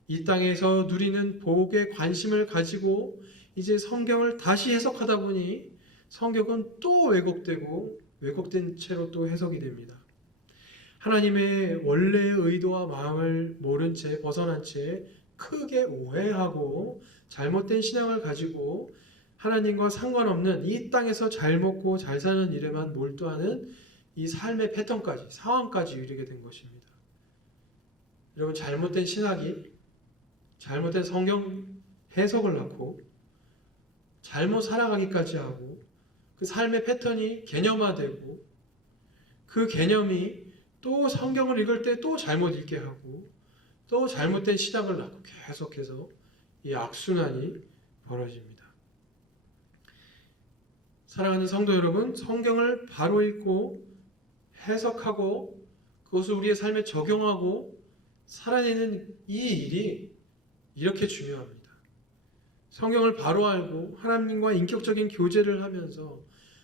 이 땅에서 누리는 복에 관심을 가지고 이제 성경을 다시 해석하다 보니 성경은 또 왜곡되고 왜곡된 채로 또 해석이 됩니다. 하나님의 원래의 의도와 마음을 모른 채 벗어난 채 크게 오해하고 잘못된 신앙을 가지고 하나님과 상관없는 이 땅에서 잘 먹고 잘 사는 일에만 몰두하는 이 삶의 패턴까지, 상황까지 이르게 된 것입니다. 여러분, 잘못된 신학이 잘못된 성경 해석을 낳고 잘못 살아가기까지 하고 그 삶의 패턴이 개념화되고 그 개념이 또 성경을 읽을 때 또 잘못 읽게 하고 또 잘못된 신학을 낳고 계속해서 이 악순환이 벌어집니다. 사랑하는 성도 여러분, 성경을 바로 읽고 해석하고 그것을 우리의 삶에 적용하고 살아내는 이 일이 이렇게 중요합니다. 성경을 바로 알고 하나님과 인격적인 교제를 하면서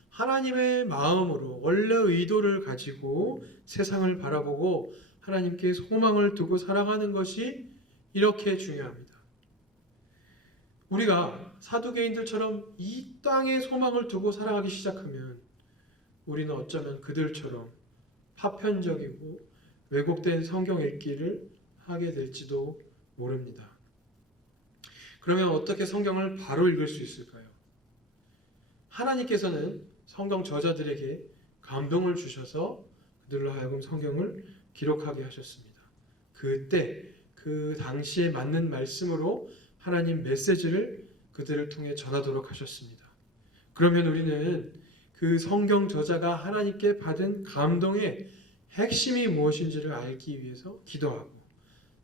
하나님의 마음으로 원래 의도를 가지고 세상을 바라보고 하나님께 소망을 두고 살아가는 것이 이렇게 중요합니다. 우리가 사두개인들처럼 이 땅에 소망을 두고 살아가기 시작하면 우리는 어쩌면 그들처럼 파편적이고 왜곡된 성경 읽기를 하게 될지도 모릅니다. 그러면 어떻게 성경을 바로 읽을 수 있을까요? 하나님께서는 성경 저자들에게 감동을 주셔서 그들로 하여금 성경을 기록하게 하셨습니다. 그때 그 당시에 맞는 말씀으로 하나님 메시지를 그들을 통해 전하도록 하셨습니다. 그러면 우리는 그 성경 저자가 하나님께 받은 감동의 핵심이 무엇인지를 알기 위해서 기도하고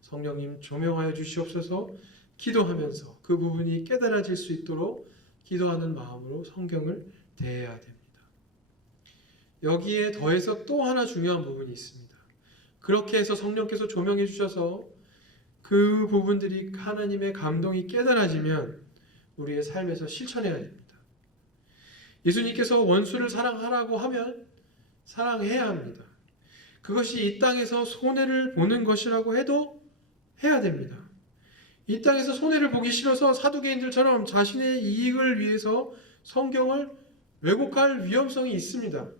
성령님 조명하여 주시옵소서 기도하면서 그 부분이 깨달아질 수 있도록 기도하는 마음으로 성경을 대해야 됩니다. 여기에 더해서 또 하나 중요한 부분이 있습니다. 그렇게 해서 성령께서 조명해 주셔서 그 부분들이 하나님의 감동이 깨달아지면 우리의 삶에서 실천해야 됩니다. 예수님께서 원수를 사랑하라고 하면 사랑해야 합니다. 그것이 이 땅에서 손해를 보는 것이라고 해도 해야 됩니다. 이 땅에서 손해를 보기 싫어서 사두개인들처럼 자신의 이익을 위해서 성경을 왜곡할 위험성이 있습니다.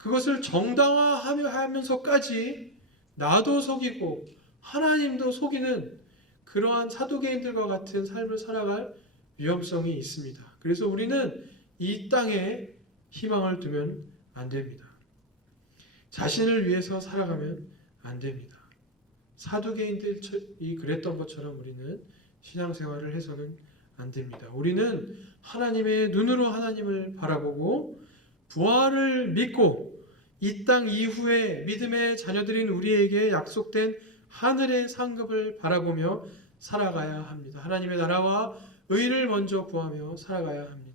그것을 정당화하면서까지 나도 속이고 하나님도 속이는 그러한 사두개인들과 같은 삶을 살아갈 위험성이 있습니다. 그래서 우리는 이 땅에 희망을 두면 안 됩니다. 자신을 위해서 살아가면 안 됩니다. 사두개인들이 그랬던 것처럼 우리는 신앙생활을 해서는 안 됩니다. 우리는 하나님의 눈으로 하나님을 바라보고 부활을 믿고 이 땅 이후에 믿음의 자녀들인 우리에게 약속된 하늘의 상급을 바라보며 살아가야 합니다. 하나님의 나라와 의를 먼저 구하며 살아가야 합니다.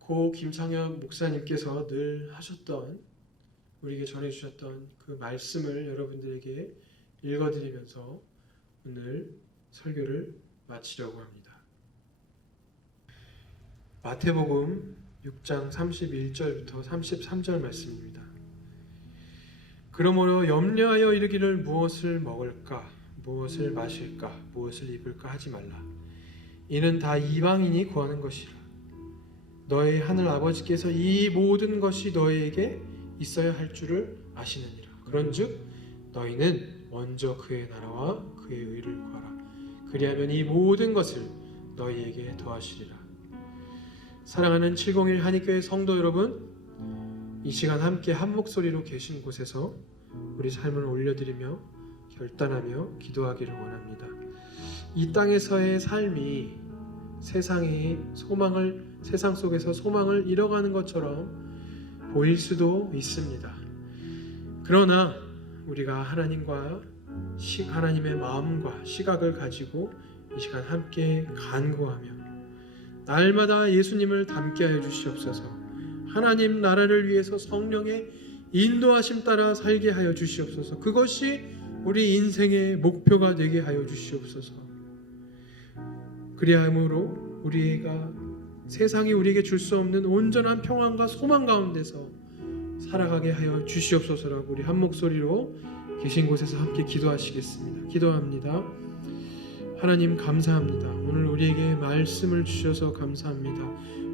고 김창현 목사님께서 늘 하셨던, 우리에게 전해주셨던 그 말씀을 여러분들에게 읽어드리면서 오늘 설교를 마치려고 합니다. 마태복음 6장 31절부터 33절 말씀입니다. 그러므로 염려하여 이르기를 무엇을 먹을까, 무엇을 마실까, 무엇을 입을까 하지 말라. 이는 다 이방인이 구하는 것이라. 너희 하늘 아버지께서 이 모든 것이 너희에게 있어야 할 줄을 아시느니라. 그런즉 너희는 먼저 그의 나라와 그의 의를 구하라. 그리하면 이 모든 것을 너희에게 더하시리라. 사랑하는 701 한인교회 성도 여러분, 이 시간 함께 한 목소리로 계신 곳에서 우리 삶을 올려드리며 결단하며 기도하기를 원합니다. 이 땅에서의 삶이 세상 속에서 소망을 잃어가는 것처럼 보일 수도 있습니다. 그러나 우리가 하나님의 마음과 시각을 가지고 이 시간 함께 간구하며 날마다 예수님을 닮게 하여 주시옵소서. 하나님 나라를 위해서 성령의 인도하심 따라 살게 하여 주시옵소서. 그것이 우리 인생의 목표가 되게 하여 주시옵소서. 그리함으로 우리가 세상이 우리에게 줄 수 없는 온전한 평안과 소망 가운데서 살아가게 하여 주시옵소서라고 우리 한 목소리로 계신 곳에서 함께 기도하시겠습니다. 기도합니다. 하나님 감사합니다. 오늘 우리에게 말씀을 주셔서 감사합니다.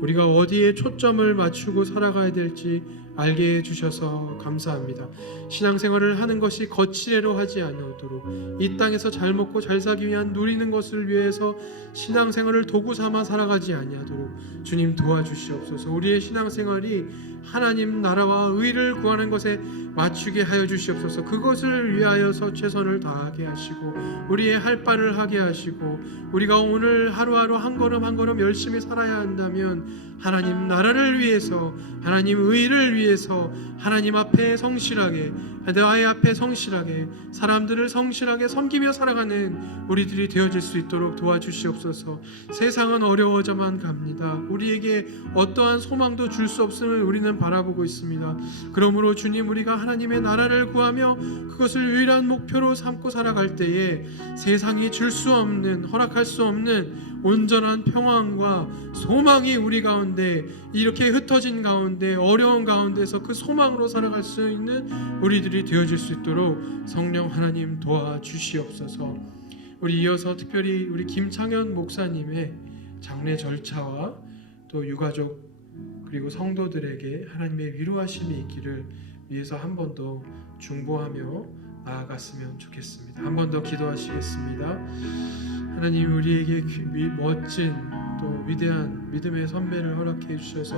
우리가 어디에 초점을 맞추고 살아가야 될지 알게 해주셔서 감사합니다. 신앙생활을 하는 것이 거치레로 하지 않도록 이 땅에서 잘 먹고 잘 살기 위한 누리는 것을 위해서 신앙생활을 도구 삼아 살아가지 아니하도록 주님 도와주시옵소서. 우리의 신앙생활이 하나님 나라와 의를 구하는 것에 맞추게 하여 주시옵소서. 그것을 위하여서 최선을 다하게 하시고 우리의 할 바를 하게 하시고 우리가 오늘 하루하루 한 걸음 한 걸음 열심히 살아야 한다면 하나님 나라를 위해서, 하나님 의를 위해서 하나님 앞에 성실하게, 나의 앞에 성실하게, 사람들을 성실하게 섬기며 살아가는 우리들이 되어질 수 있도록 도와주시옵소서. 세상은 어려워져만 갑니다. 우리에게 어떠한 소망도 줄 수 없음을 우리는 바라보고 있습니다. 그러므로 주님, 우리가 하나님의 나라를 구하며 그것을 유일한 목표로 삼고 살아갈 때에 세상이 줄 수 없는, 허락할 수 없는 온전한 평안과 소망이 우리 가운데 이렇게 흩어진 가운데 어려운 가운데서 그 소망으로 살아갈 수 있는 우리들이 되어질 수 있도록 성령 하나님 도와주시옵소서. 우리 이어서 특별히 우리 김창현 목사님의 장례 절차와 또 유가족 그리고 성도들에게 하나님의 위로하심이 있기를 위해서 한 번 더 중보하며 나아갔으면 좋겠습니다. 한 번 더 기도하시겠습니다. 하나님, 우리에게 멋진 또 위대한 믿음의 선배를 허락해 주셔서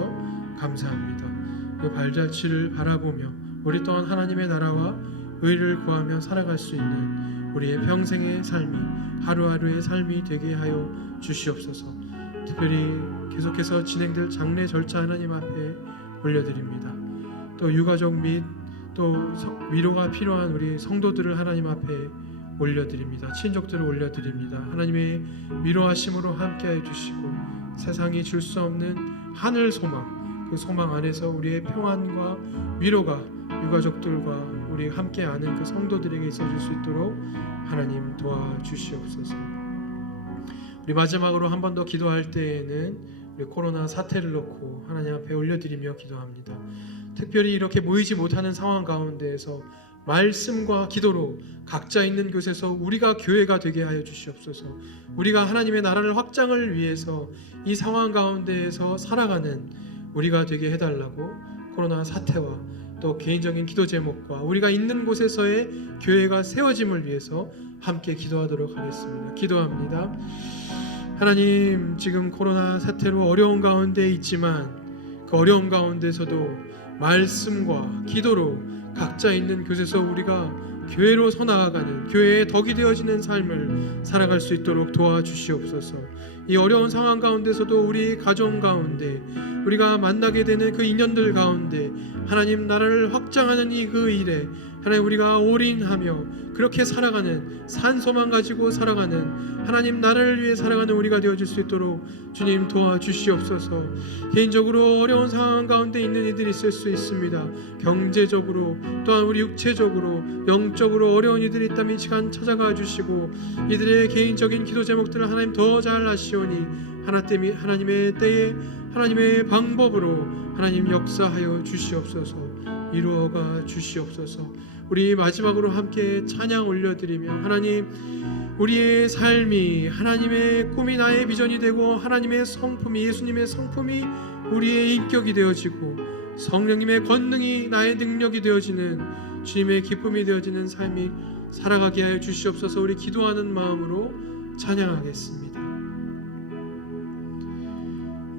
감사합니다. 그 발자취를 바라보며 우리 또한 하나님의 나라와 의를 구하며 살아갈 수 있는 우리의 평생의 삶이, 하루하루의 삶이 되게 하여 주시옵소서. 특별히 계속해서 진행될 장례 절차 하나님 앞에 올려드립니다. 또 유가족 및 또 위로가 필요한 우리 성도들을 하나님 앞에 올려드립니다. 친족들을 올려드립니다. 하나님의 위로하심으로 함께해 주시고 세상이 줄 수 없는 하늘 소망, 그 소망 안에서 우리의 평안과 위로가 유가족들과 우리 함께 아는 그 성도들에게 있어질 수 있도록 하나님 도와주시옵소서. 우리 마지막으로 한 번 더 기도할 때에는 우리 코로나 사태를 놓고 하나님 앞에 올려드리며 기도합니다. 특별히 이렇게 모이지 못하는 상황 가운데에서 말씀과 기도로 각자 있는 곳에서 우리가 교회가 되게 하여 주시옵소서. 우리가 하나님의 나라를 확장을 위해서 이 상황 가운데에서 살아가는 우리가 되게 해달라고 코로나 사태와 또 개인적인 기도 제목과 우리가 있는 곳에서의 교회가 세워짐을 위해서 함께 기도하도록 하겠습니다. 기도합니다. 하나님, 지금 코로나 사태로 어려운 가운데 있지만 그 어려움 가운데서도 말씀과 기도로 각자 있는 곳에서 우리가 교회로 서나아가는, 교회의 덕이 되어지는 삶을 살아갈 수 있도록 도와주시옵소서. 이 어려운 상황 가운데서도 우리 가정 가운데 우리가 만나게 되는 그 인연들 가운데 하나님 나라를 확장하는 그 일에 하나님 우리가 올인하며 그렇게 살아가는, 산소만 가지고 살아가는, 하나님 나라를 위해 살아가는 우리가 되어질 수 있도록 주님 도와주시옵소서. 개인적으로 어려운 상황 가운데 있는 이들이 있을 수 있습니다. 경제적으로 또한 우리 육체적으로 영적으로 어려운 이들이 있다면 이 시간 찾아가 주시고 이들의 개인적인 기도 제목들을 하나님 더 잘 아시오니 하나님의 때에 하나님의 방법으로 하나님 역사하여 주시옵소서. 이루어가 주시옵소서. 우리 마지막으로 함께 찬양 올려드리며 하나님, 우리의 삶이 하나님의 꿈이 나의 비전이 되고 하나님의 성품이, 예수님의 성품이 우리의 인격이 되어지고 성령님의 권능이 나의 능력이 되어지는, 주님의 기쁨이 되어지는 삶이 살아가게 하여 주시옵소서. 우리 기도하는 마음으로 찬양하겠습니다.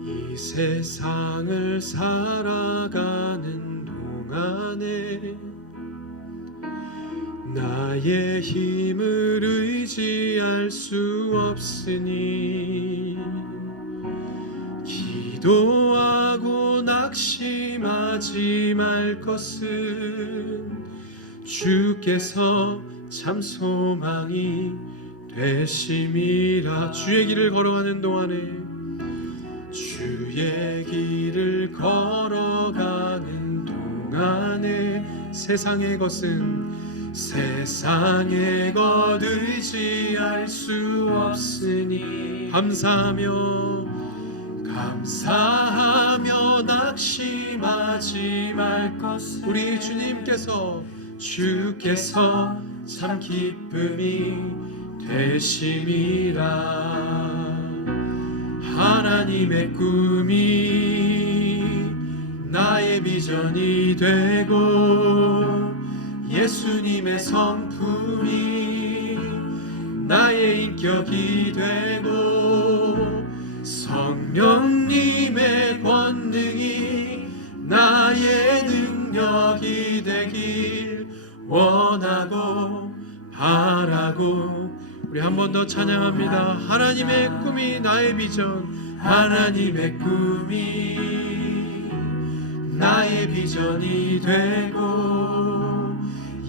이 세상을 살아가는 동안에 나의 힘을 의지할 수 없으니 기도하고 낙심하지 말 것은 주께서 참 소망이 되심이라. 주의 길을 걸어가는 동안에, 주의 길을 걸어가는 동안에 세상의 것은, 세상의 것 의지할 수 없으니 감사하며 낙심하지 말 것을 우리 주께서 참 기쁨이 되심이라. 하나님의 꿈이 나의 비전이 되고 예수님의 성품이 나의 인격이 되고 성령님의 권능이 나의 능력이 되길 원하고 바라고. 우리 한 번 더 찬양합니다. 하나님의 꿈이 나의 비전, 하나님의 꿈이 나의 비전이 되고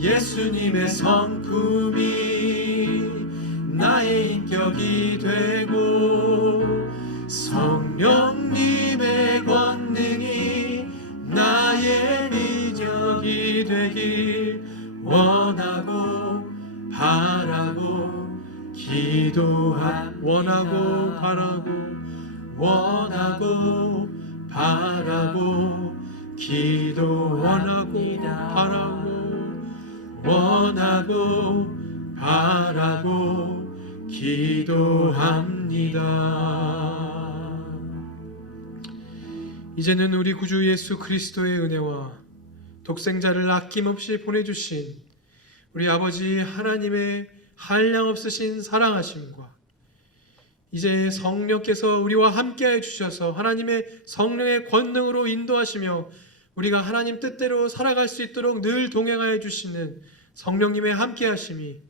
예수님의 성품이 나의 인격이 되고 성령님의 권능이 나의 능력이 되길 원하고 바라고 원하고 바라고 기도합니다. 이제는 우리 구주 예수 그리스도의 은혜와 독생자를 아낌없이 보내주신 우리 아버지 하나님의 한량없으신 사랑하심과 이제 성령께서 우리와 함께해 주셔서 하나님의 성령의 권능으로 인도하시며 우리가 하나님 뜻대로 살아갈 수 있도록 늘 동행하여 주시는 성령님의 함께하심이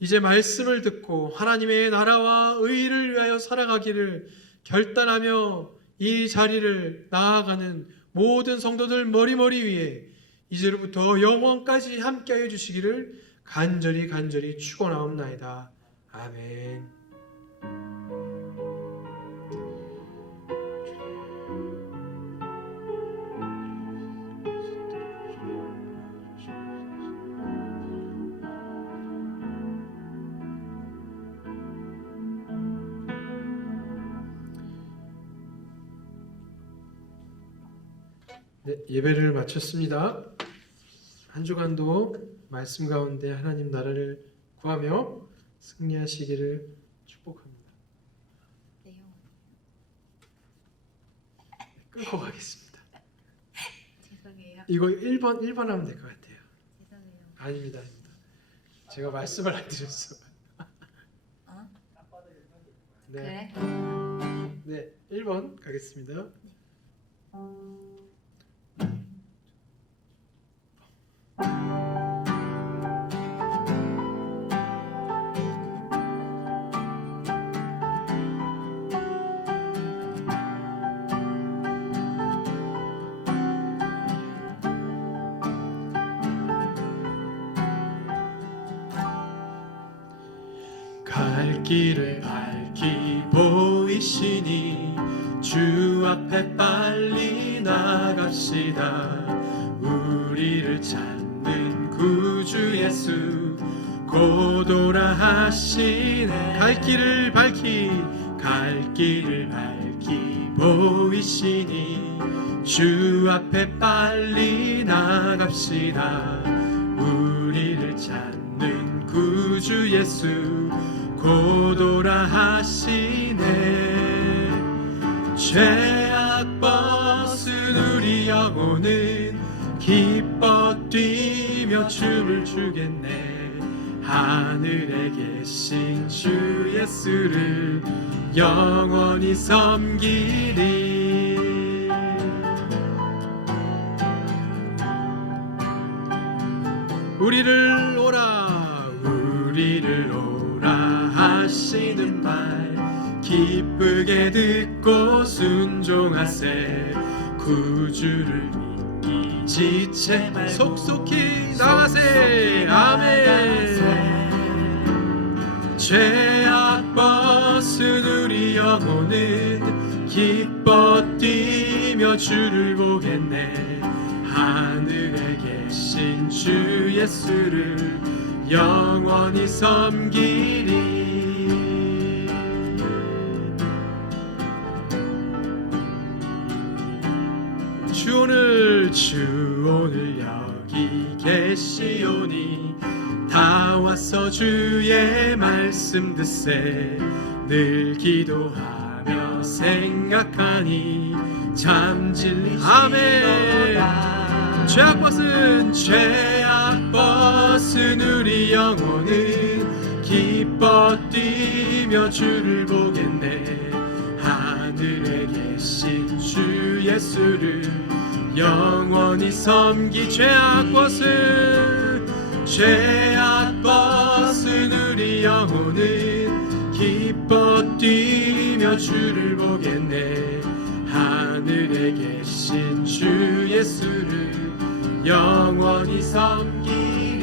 이제 말씀을 듣고 하나님의 나라와 의를 위하여 살아가기를 결단하며 이 자리를 나아가는 모든 성도들 머리머리 위에 이제로부터 영원까지 함께하여 주시기를 간절히 축원하옵나이다. 아멘. 네, 예배를 마쳤습니다. 한 주간도 말씀 가운데 하나님 나라를 구하며 승리하시기를 축복합니다. 끊고 가겠습니다. 이거 1번 하면 될 것 같아요. 죄송해요. 아닙니다. 제가 말씀을 안 드렸어. 어? 네. 그래? 네, 1번 가겠습니다. 갈 길을 밝히 보이시니 주 앞에 빨리 나갑시다. 우리를 찾는 구주 예수 곧 오라 하시네. 갈 길을 밝히 보이시니 주 앞에 빨리 나갑시다. 우리를 찾는 구주 예수 곧 오라 하시네. 죄악 벗은 우리 영혼은 기뻐 뛰며 춤을 추겠네. 하늘에 계신 주 예수를 영원히 섬기리. 우리를 오라 하시는 말 기쁘게 듣고 순종하세. 구주를 믿기 지체 말고 속속히 나가세. 아멘. 죄악 벗은 우리 영혼은 기뻐 뛰며 주를 보겠네. 하늘에 계신 주 예수를 영원히 섬기리. 주 오늘 여기 계시오니 다 와서 주의 말씀 듣세. 늘 기도하며 생각하니 참 진리시로다. 아멘. 죄악 벗은 우리 영혼은 기뻐 뛰며 주를 보겠네. 하늘에 계신 주 예수를 영원히 섬기. 죄악 벗은 우리 영혼은 기뻐 뛰며 주를 보겠네. 하늘에 계신 주 예수를 영원히 섬기.